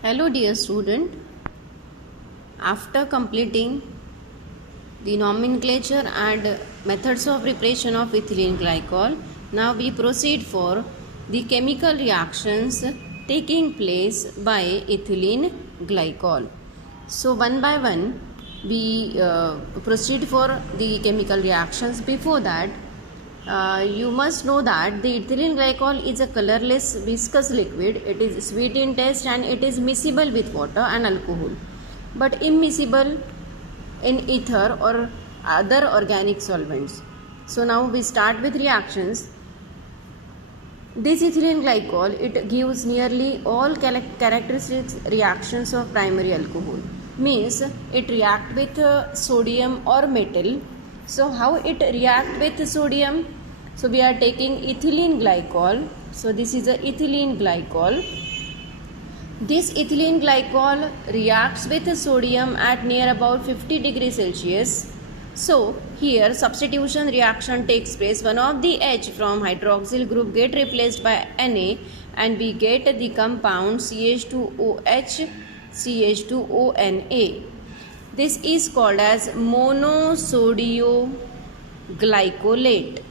Hello dear student, after completing the nomenclature and methods of preparation of ethylene glycol, now we proceed for the chemical reactions taking place by ethylene glycol. So one by one we proceed for the chemical reactions. Before that, you must know that the ethylene glycol is a colorless viscous liquid. It is sweet in taste and it is miscible with water and alcohol, but immiscible in ether or other organic solvents. So now we start with reactions. This ethylene glycol, it gives nearly all characteristic reactions of primary alcohol. Means it react with sodium or metal. So how it react with sodium? So we are taking ethylene glycol. So this is a ethylene glycol. This ethylene glycol reacts with sodium at near about 50 degrees Celsius. So here substitution reaction takes place. One of the H from hydroxyl group get replaced by Na and we get the compound CH2OH CH2ONA. This is called as monosodioglycolate.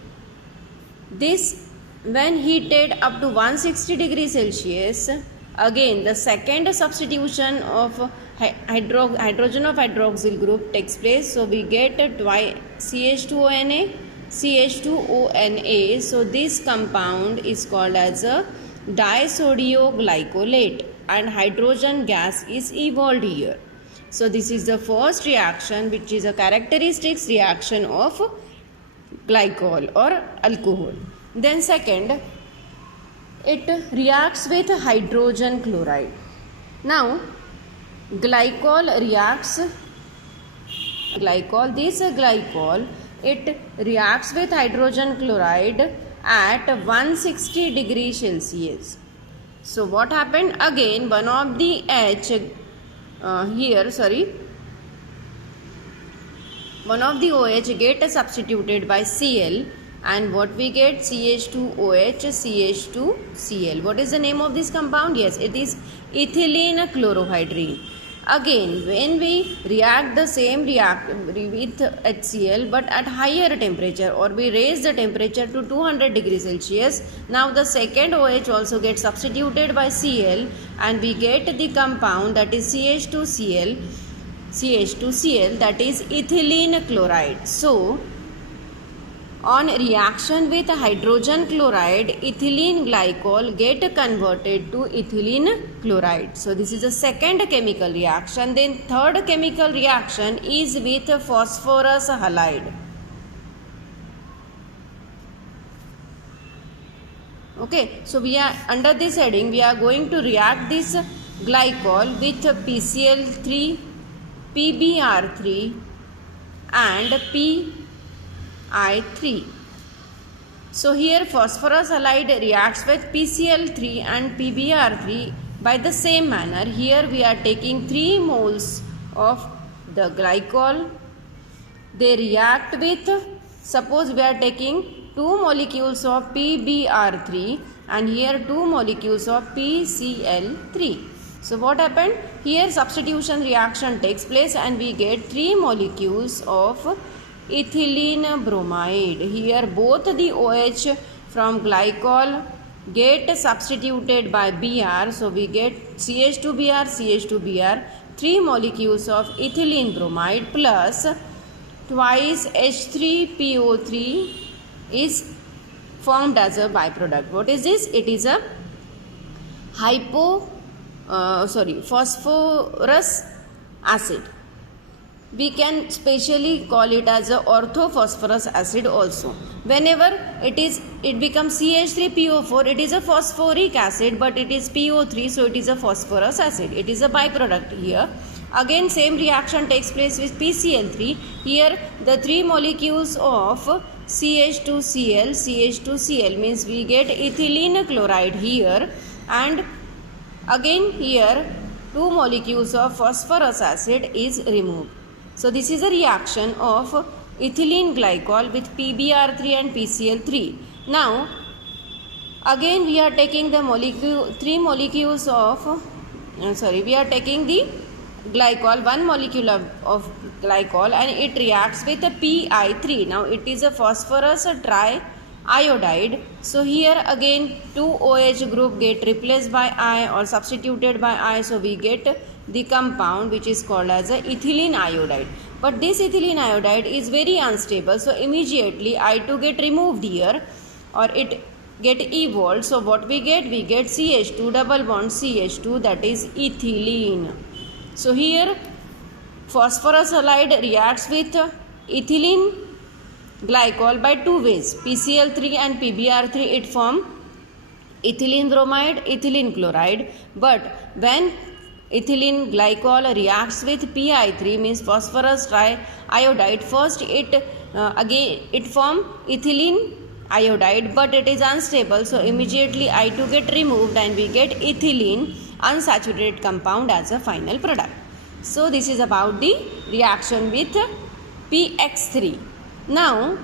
This, when heated up to 160 degrees Celsius, again the second substitution of hydrogen of hydroxyl group takes place. So we get CH2ONA, CH2ONA. So this compound is called as a disodioglycolate and hydrogen gas is evolved here. So this is the first reaction, which is a characteristics reaction of glycol or alcohol. Then second, it reacts with hydrogen chloride. Now glycol reacts this glycol, it reacts with hydrogen chloride at 160 degrees Celsius. So what happened? Again one of the one of the OH get substituted by Cl and what we get? CH2OH, CH2Cl. What is the name of this compound? Yes, it is ethylene chlorohydrin. Again, when we react the same with HCl but at higher temperature, or we raise the temperature to 200 degrees Celsius, now the second OH also gets substituted by Cl and we get the compound that is CH2Cl, that is ethylene chloride. So on reaction with hydrogen chloride, ethylene glycol get converted to ethylene chloride. So this is the second chemical reaction. Then third chemical reaction is with phosphorus halide. Okay, so we are under this heading, we are going to react this glycol with PCl3, PBr3 and PI3. So here phosphorus halide reacts with PCl3 and PBr3 by the same manner. Here we are taking 3 moles of the glycol. They react with, suppose we are taking 2 molecules of PBr3 and here 2 molecules of PCl3. So what happened? Here substitution reaction takes place and we get 3 molecules of ethylene bromide. Here both the OH from glycol get substituted by Br. So we get CH2Br, 3 molecules of ethylene bromide plus twice H3PO3 is formed as a byproduct. What is this? It is a phosphorus acid. We can specially call it as a orthophosphorus acid also. Whenever it becomes CH3PO4, it is a phosphoric acid, but it is PO3, so it is a phosphorus acid. It is a byproduct here. Again same reaction takes place with PCl3. Here the 3 molecules of CH2Cl means we get ethylene chloride here, and again here 2 molecules of phosphorus acid is removed. So this is a reaction of ethylene glycol with PBr3 and PCl3. Now again we are taking the 3 molecules of we are taking the glycol, one molecule of glycol, and it reacts with a Pi3. Now it is a phosphorus triiodide. So here again 2 OH group get replaced by I or substituted by I. So we get the compound which is called as a ethylene iodide. But this ethylene iodide is very unstable. So immediately I2 get removed here, or it get evolved. So what we get? We get CH2 double bond CH2, that is ethylene. So here phosphorus halide reacts with ethylene glycol by two ways, PCl3 and PBr3. It form ethylene bromide, ethylene chloride. But when ethylene glycol reacts with Pi3, means phosphorus triiodide, first it form ethylene iodide, but it is unstable. So immediately I2 get removed and we get ethylene unsaturated compound as a final product. So this is about the reaction with PX3. Now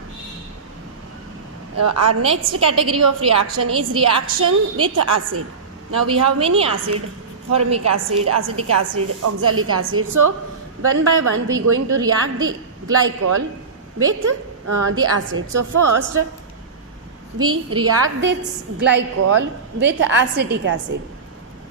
our next category of reaction is reaction with acid. Now we have many acid: formic acid, acetic acid, oxalic acid. So one by one we are going to react the glycol with the acid. So first we react this glycol with acetic acid.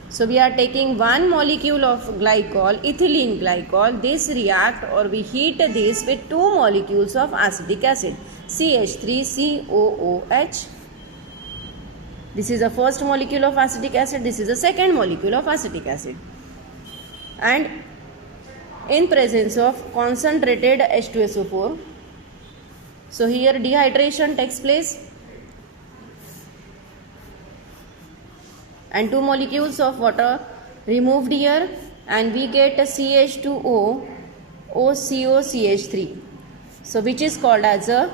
So we are taking one molecule of glycol, ethylene glycol. This react, or we heat this with two molecules of acetic acid, CH3COOH. This is the first molecule of acetic acid. This is the second molecule of acetic acid. And in presence of concentrated H2SO4. So here dehydration takes place, and two molecules of water removed here, and we get a CH2O OCOCH3. So which is called as a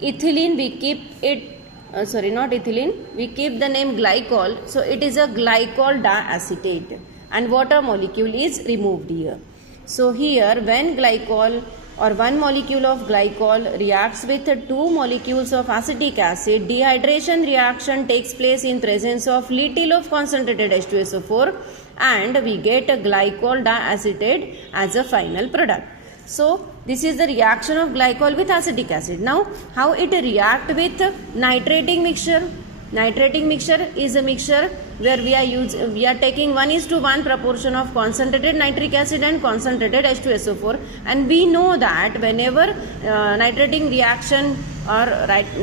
ethylene. We keep it, not ethylene, we keep the name glycol. So it is a glycol diacetate, and water molecule is removed here. So here when glycol or one molecule of glycol reacts with two molecules of acetic acid, dehydration reaction takes place in presence of little of concentrated H2SO4, and we get a glycol diacetate as a final product. So this is the reaction of glycol with acetic acid. Now how it react with nitrating mixture? Nitrating mixture is a mixture where we are taking 1:1 proportion of concentrated nitric acid and concentrated H2SO4, and we know that whenever nitrating reaction or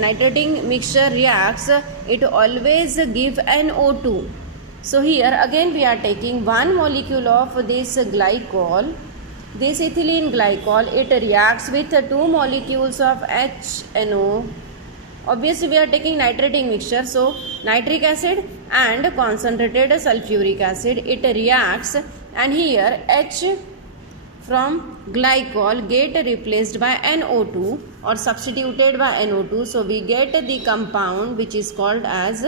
nitrating mixture reacts, it always give NO2. So here again we are taking one molecule of this glycol, this ethylene glycol. It reacts with two molecules of HNO. Obviously we are taking nitrating mixture, so nitric acid and concentrated sulfuric acid, it reacts, and here H from glycol get replaced by NO2 or substituted by NO2. So we get the compound which is called as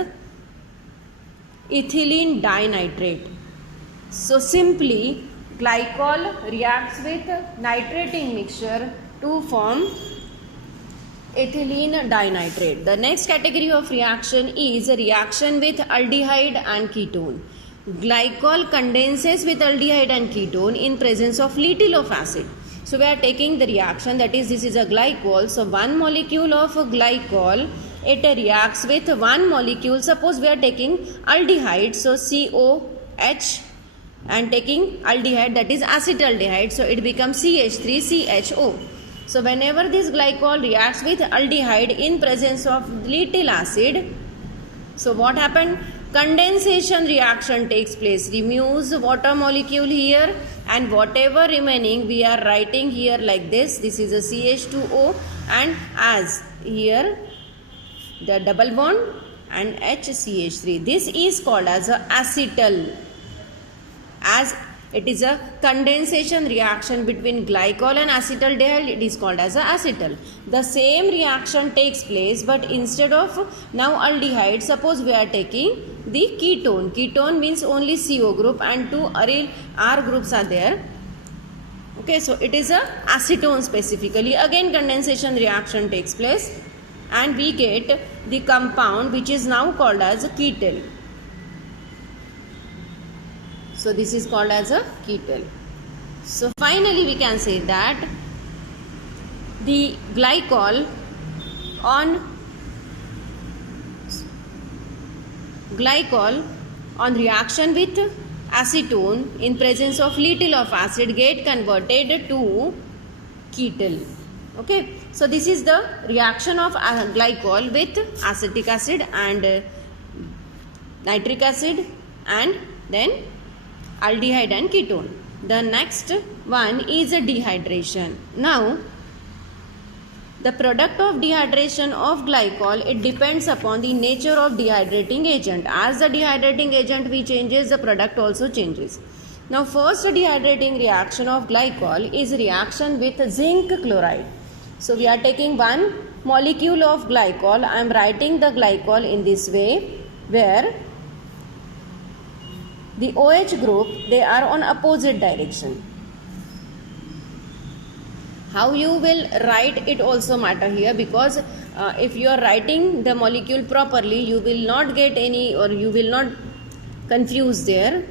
ethylene dinitrate. So simply glycol reacts with nitrating mixture to form ethylene dinitrate. The next category of reaction is a reaction with aldehyde and ketone. Glycol condenses with aldehyde and ketone in presence of little of acid. So we are taking the reaction, that is, this is a glycol. So one molecule of glycol, it reacts with one molecule. Suppose we are taking aldehyde, so COH, and taking aldehyde, that is acetaldehyde. So it becomes CH3CHO. So whenever this glycol reacts with aldehyde in presence of little acid, so what happened? Condensation reaction takes place, removes water molecule here, and whatever remaining we are writing here like this. This is a CH2O, and as here the double bond and HCH3. This is called as a acetal, as it is a condensation reaction between glycol and acetaldehyde. It is called as a acetal. The same reaction takes place, but instead of now aldehyde, suppose we are taking the ketone. Ketone means only CO group and two R groups are there. Okay, so it is a acetone specifically. Again condensation reaction takes place, and we get the compound which is now called as a ketal. So So this is called as a ketal. So finally we can say that the glycol on reaction with acetone in presence of little of acid get converted to ketal. Okay, so this is the reaction of glycol with acetic acid and nitric acid and then aldehyde and ketone. The next one is a dehydration. Now the product of dehydration of glycol, it depends upon the nature of dehydrating agent. As the dehydrating agent we changes, the product also changes. Now first dehydrating reaction of glycol is reaction with zinc chloride. So we are taking one molecule of glycol. I am writing the glycol in this way, where the OH group, they are on opposite direction. How you will write it also matter here, because if you are writing the molecule properly, you will not get any, or you will not confuse there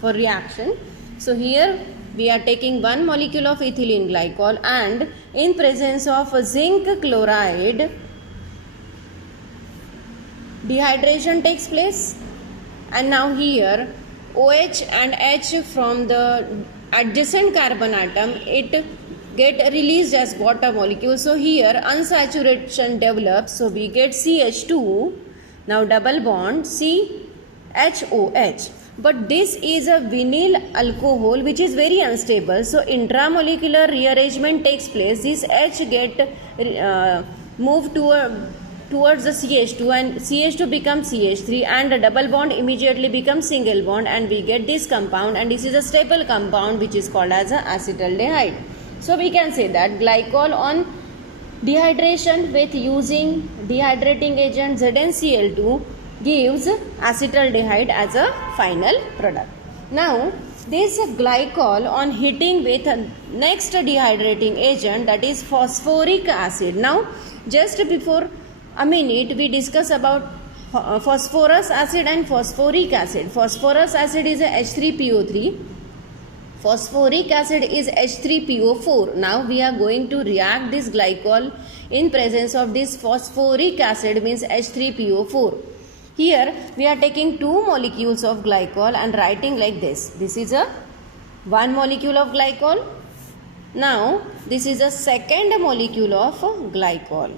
for reaction. So here we are taking one molecule of ethylene glycol, and in presence of zinc chloride, dehydration takes place. And now here OH and H from the adjacent carbon atom, it get released as water molecule. So here unsaturation develops, so we get CH2. Now double bond CHOH. But this is a vinyl alcohol which is very unstable, so intramolecular rearrangement takes place. This H get moved towards the CH2, and CH2 becomes CH3, and a double bond immediately becomes single bond, and we get this compound, and this is a stable compound which is called as a acetaldehyde. So we can say that glycol on dehydration with using dehydrating agent ZnCl2 gives acetaldehyde as a final product. Now this glycol on heating with next dehydrating agent, that is phosphoric acid. Now just before a minute we discuss about phosphorus acid and phosphoric acid. Phosphorus acid is a H3PO3, phosphoric acid is H3PO4. Now we are going to react this glycol in presence of this phosphoric acid, means H3PO4. Here we are taking two molecules of glycol and writing like this. This is a one molecule of glycol. Now this is a second molecule of glycol.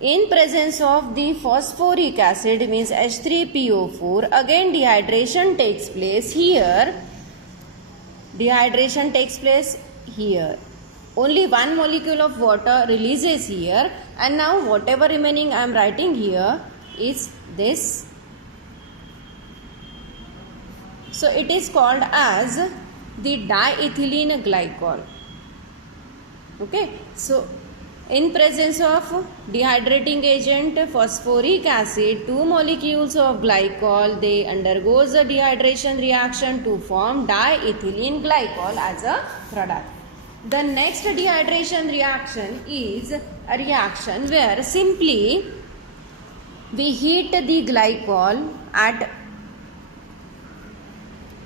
In presence of the phosphoric acid, means H3PO4, again dehydration takes place here. Dehydration takes place here. Only one molecule of water releases here, and now whatever remaining I am writing here is this. So it is called as the diethylene glycol. Okay, so in presence of dehydrating agent phosphoric acid, two molecules of glycol, they undergoes a dehydration reaction to form diethylene glycol as a product. The next dehydration reaction is a reaction where simply we heat the glycol at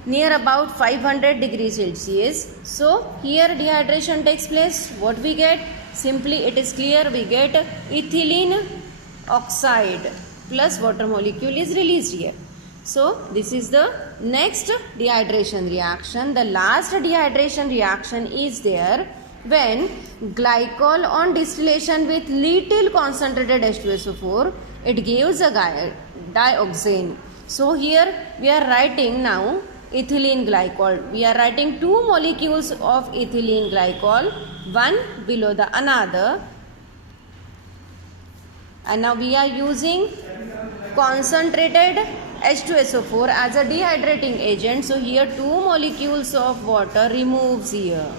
near about 500 degrees Celsius. So here dehydration takes place. What we get? Simply it is clear, we get ethylene oxide plus water molecule is released here. So this is the next dehydration reaction. The last dehydration reaction is there when glycol on distillation with little concentrated H2SO4, it gives a dioxane. So here we are writing now ethylene glycol. We are writing two molecules of ethylene glycol, one below the another, and now we are using concentrated H2SO4 as a dehydrating agent. So here two molecules of water removes here,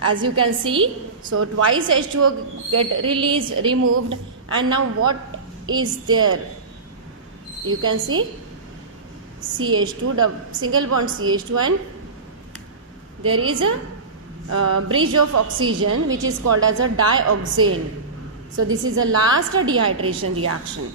as you can see. So twice H2O get released, removed, and now what is there? You can see CH2, single bond CH2, and there is a bridge of oxygen which is called as a dioxane. So this is the last dehydration reaction.